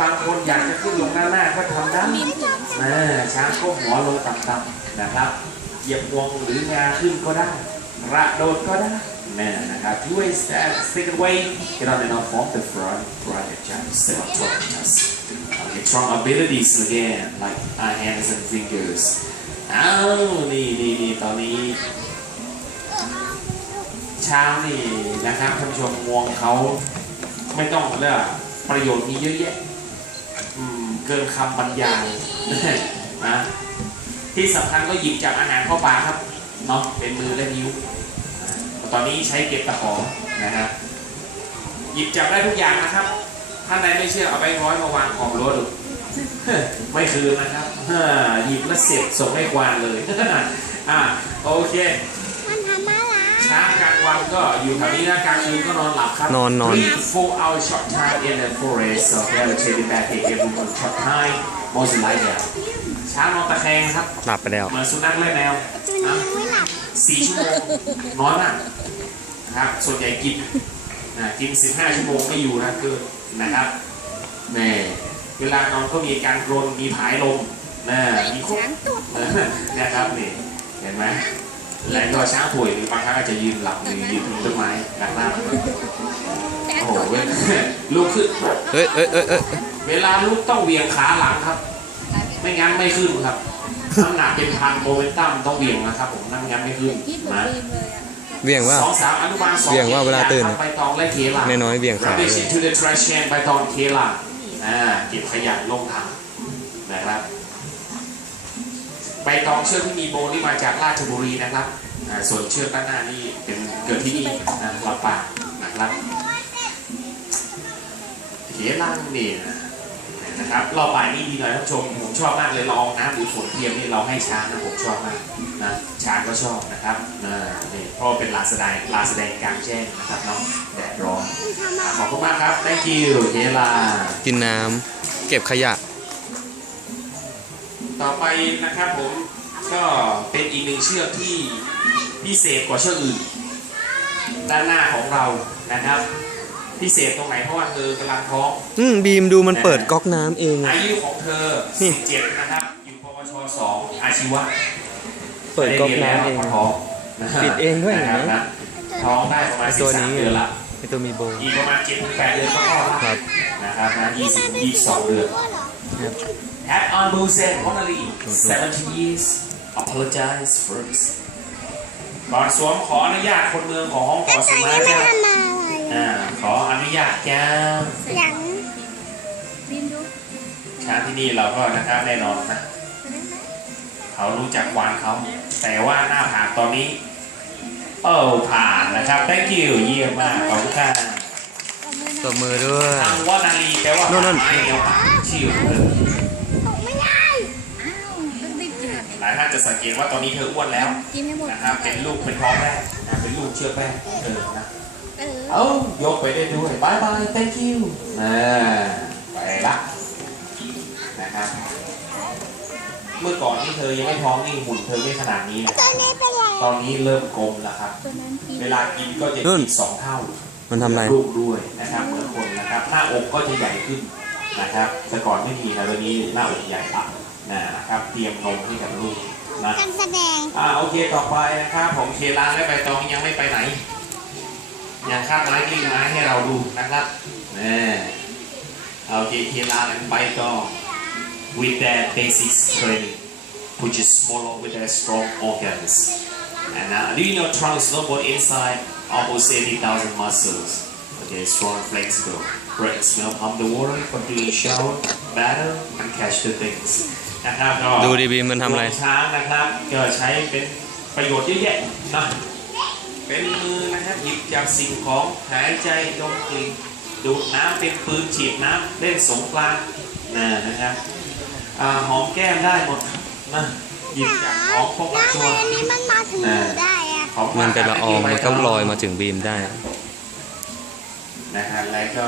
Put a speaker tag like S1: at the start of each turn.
S1: บางคนอยากจะขึ้นลงหน้าหน้าก็ทำได้อ่าช้างก้มหัวลงต่ำๆนะครับ เหยียบงวงหรืองาขึ้นก็ได้กระโดดก็ได้นี่นะครับ two way step second way get on and off of the front right and jump step up twice okay strong abilities again like our hands and fingers อ้าวนี่นี่นี่ตอนนี้ช้างนี่นะครับท่านผู้ชมงวงเขาไม่ต้องเรียกว่าประโยชน์มีเยอะแยะอืม เกินคำบรรยายนะที่สำคัญก็หยิบจับอาหารเข้าปากครับเนาะเป็นมือและนิ้ว ตอนนี้ใช้เก็บตะขอนะครับหยิบจับได้ทุกอย่างนะครับท่านใดไม่เชื่อเอาไปร้อยมาวางของรั้วดูไม่คืนนะครับหยิบแล้วเสร็จส่งให้กวานเลยอ่าโอเค
S2: อะไร
S1: ช้างกลางวันก็อยู่แถวนี้นะกลางคืนก็นอนหลับครับ
S3: นอนนอน
S1: Three four hour short time in the forest so they will take it back in every one short time most like that ช้างนอนตะแคงครับ
S3: หลับไปแล้ว
S1: เหมือนสุนัขไล่แมว
S2: ตัวนี้
S1: นะ
S2: ยังไม่หลับ
S1: สี่ชั่วโมงน้อยมากนะครับ ส่วนใหญ่กินนะกิน 15 ชั่วโมงไม่อยู่นะเกินนะครับนี่เวลานอนก็มีการกรนมีผายลมนะมีคุก
S2: ช้างตัว
S1: เออนะครับนี่เห็นไหม แล้วก็ช้างป่วยหรือบางครั้งอาจจะยืนหลับหรือยืนพิงต้นไม้นะครับ
S2: ช้าง
S1: โอ้โห
S2: ตัว
S1: เว้ยลุกขึ้น
S3: เอ้ยเอ้ยเอ้ยเอ้ย
S1: เวลาลุกต้องเหวี่ยงขาหลังครับ ไม่งั้นไม่ขึ้นครับน้ำหนักเป็นพันโมเมนตัมต้องเหวี่ยงนะครับผมนั่งงั้นไม่ขึ้น
S2: ที่เหมือน
S1: นะ
S2: บีมเลยอะ
S3: เบี่ยงว่า
S1: สองสามอนุบาลสอง
S3: เหวี่ยงว่าเวลาตื่น
S1: ใบตองและเคลา
S3: น้อยๆเบี่ยงขา
S1: Rubbish into the trash can ใบตองเคลาอ่าเก็บขยะลงถังนะครับ ใบตองเชือกที่มีโบนี่มาจากราชบุรีนะครับส่วนเชือกด้านหน้านี่เป็นเกิดที่นี่นะลำปางนะครับเคลานี่นะครับรอบบ่ายนี่ดีหน่อยท่านชมผมชอบมากเลยลองน้ำหรือฝนเทียมนี่เราให้ช้างนะผมชอบมากนะช้างก็ชอบนะครับนี่เพราะเป็นลานแสดงลานแสดงกลางแจ้งนะครับเนาะแดดร้อน
S2: มันทำอะไร
S1: ขอบคุณมากครับ thank you เคลา
S3: กินน้ำเก็บขยะ
S1: ต่อไปนะครับผมก็เป็นอีกหนึ่งเชือกที่พิเศษกว่าเชือกอื่น ด้านหน้าของเรานะครับ พิเศษตรงไหนเพราะว่าเธอกำลังท้อง
S3: อืมบีมดูมันเปิดก๊อกน้ำเองอะ
S1: อายุของเธอ
S3: นี่
S1: 17นะครับอยู่ปวช2อาชีวะ
S3: เปิดก๊อก
S1: ไม่ไรีย
S3: น้ำเอง
S1: แล้วพท้อง
S3: ปิดเองด้วย
S1: นะ ครับ
S3: เห็นไหม
S1: นะท้องได้ประมาณ
S3: ตัวนี้
S1: 13เดือนละ
S3: ไอตัวมีโบ
S1: อีกประมาณ7-8เดือนก็คลอด
S3: ครั
S1: ละ
S3: บ
S1: นะครับนะ20 22เดือน
S3: ครับ
S1: Hat on Buse Honolulu 70 years apologize first ก่อนสวมขออนุญาตคนเมืองของห้องขอสมา
S2: นี้มัน
S1: จ้า
S2: ทำอะไร
S1: อ่าขออนุญาตจ้า
S2: หลังบีมดู
S1: ช้างที่นี่เราก็นะครับแน่นอนนะเขารู้จักวานเขา แต่ว่าหน้าผากตอนนี้เออผ่านนะครับ thank you เยี่ยมมากขอบคุณค่ะ
S3: ตบมือด้วย
S1: ทางวานาลีแปลว่า
S3: โน่นๆ
S1: ไม้เดียวชื่อ สังเกตว่าตอนนี้เธออ้วนแล้ว
S4: กินให้หมด
S1: นะครับเป็นลูกเป็นท้องแรกนะเป็นลูกเชือกแรกเออนะ
S2: เออ
S1: เอายกไปได้ด้วยบายบาย thank you อ่าไปละนะครับเมื่อก่อนนี่เธอยังไม่ท้องนี่หุ่นเธอไม่ขนาดนี้นะ
S2: ตัวนี้เป็นไร
S1: ตอนนี้เริ่มกลมแล้วครับ
S4: ตัวนั้นกิน
S1: เวลากินก็จะ
S3: นู่น
S1: กินสองเท่า
S3: มันทำอะไร
S1: ลูกด้วยนะครับเหมือนคนนะครับหน้าอกก็จะใหญ่ขึ้นนะครับแต่ก่อนไม่มีนะตอนนี้หน้าอกใหญ่ละนะครับเตรียมนมให้กับลูก นะ
S2: การแสดง
S1: อ่าโอเคต่อไปนะครับผมเคลาและใบตองยังไม่ไปไหนยังคาดไม้กลิ้งไม้ให้เราดูนะครับนี่โอเคเคลาและใบตอง with their basic training which is smaller with their strong organs and uh, do you know trunk is not but inside almost 80,000 muscles okay strong and flexible great smell pump the water for doing shower battle and catch the things นะครับก็
S3: ดูดิบีมมันทำอะไร
S1: งวงช้างนะครับก็ใช้เป็นประโยชน์เยอะแยะนะเป็นมือนะครับหยิบจับสิ่งของหายใจดมกลิ่นดูดน้ำเป็นปืนฉีดน้ำเล่นสงกรานต์นะนะครับอ่าหอมแก้มได้หมดนะหยิบจับของพก
S2: แล้ว
S1: ตั
S2: ทำ
S1: ว
S2: ไมอันนี้มันมาถึงหนูได้อะ
S1: ของ
S3: มันเป็นละอองมันก็ลอยมาถึงบีมได้
S1: นะครับแล้วก็